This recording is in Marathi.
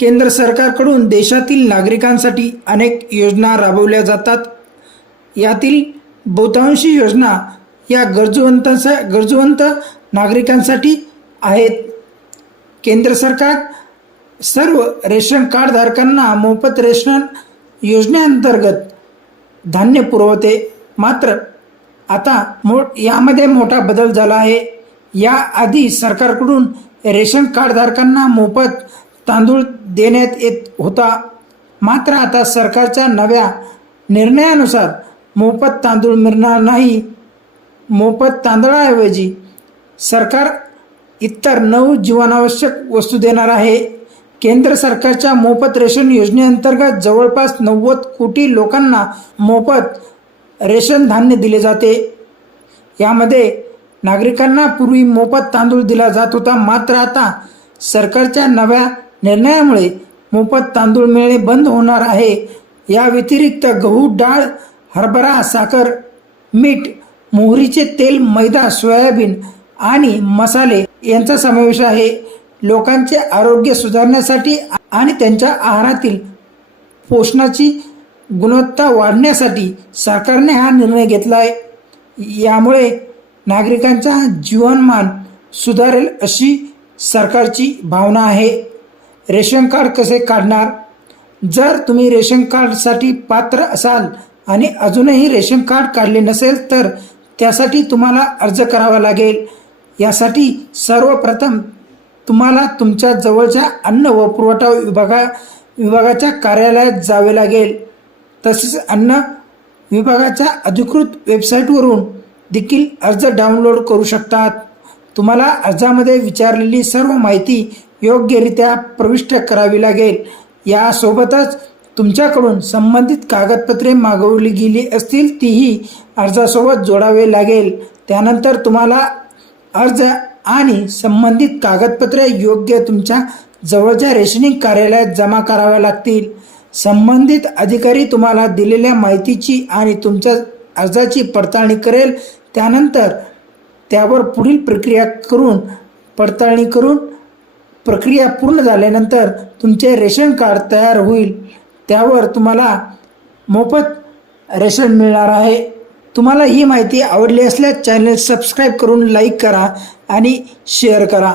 केंद्र सरकारकडून देशातील नागरिकांसाठी अनेक योजना राबवल्या जातात. यातील बहुतांशी योजना या गरजूवंत नागरिकांसाठी आहेत. केंद्र सरकार सर्व रेशन कार्ड धारकांना मोफत रेशन योजनेअंतर्गत धान्य पुरवते. मात्र आता यामध्ये मोठा बदल झाला आहे. याआधी सरकारकडून रेशन कार्ड धारकांना मोफत तांदूळ देण्यात येत होता. मात्र आता सरकारच्या नव्या निर्णयानुसार मोफत तांदूळ मिळणार नाही. मोफत तांदळाऐवजी सरकार इतर 9 जीवनावश्यक वस्तू देणार आहे. केंद्र सरकारच्या मोफत रेशन योजनेअंतर्गत जवळपास 90 कोटी लोकांना मोफत रेशन धान्य दिले जाते. यामध्ये नागरिकांना पूर्वी मोफत तांदूळ दिला जात होता. मात्र आता सरकारच्या नव्या निर्णयामुळे मोफत तांदूळ मिळणे बंद होणार आहे. या व्यतिरिक्त गहू, डाळ, हरभरा, साखर, मीठ, मोहरीचे तेल, मैदा, सोयाबीन आणि मसाले यांचा समावेश आहे. लोकांचे आरोग्य सुधारण्यासाठी आणि त्यांच्या आहारातील पोषणाची गुणवत्ता वाढवण्यासाठी सरकारने हा निर्णय घेतला आहे. यामुळे नागरिकांचा जीवनमान सुधारेल अशी सरकारची भावना आहे. रेशन कार्ड कसे काढणार? जर तुम्ही रेशन कार्डसाठी पात्र असाल आणि अजूनही रेशन कार्ड काढले नसेल तर त्यासाठी तुम्हाला अर्ज करावा लागेल. यासाठी सर्वप्रथम तुम्हाला तुमच्या जवळच्या अन्न व पुरवठा विभागाच्या कार्यालयात जावे लागेल. तसेच अन्न विभागाच्या अधिकृत वेबसाईटवरून देखील अर्ज डाउनलोड करू शकतात. तुम्हाला अर्जामध्ये विचारलेली सर्व माहिती योग्यरित्या प्रविष्ट करावी लागेल. यासोबतच तुमच्याकडून संबंधित कागदपत्रे मागवली गेली असतील तीही अर्जासोबत जोडावे लागेल. त्यानंतर तुम्हाला अर्ज आणि संबंधित कागदपत्रे योग्य तुमच्या जवळच्या रेशनिंग कार्यालयात जमा कराव्या लागतील. संबंधित अधिकारी तुम्हाला दिलेल्या माहितीची आणि तुमच्या अर्जाची पडताळणी करेल. त्यानंतर त्यावर पुढील पडताळणी करून प्रक्रिया पूर्ण झाल्यानंतर तुमचे रेशन कार्ड तयार होईल. त्यावर तुम्हाला मोफत रेशन मिळणार आहे. तुम्हाला ही माहिती आवडली असल्यास चॅनल सबस्क्राईब करून लाईक करा आणि शेअर करा.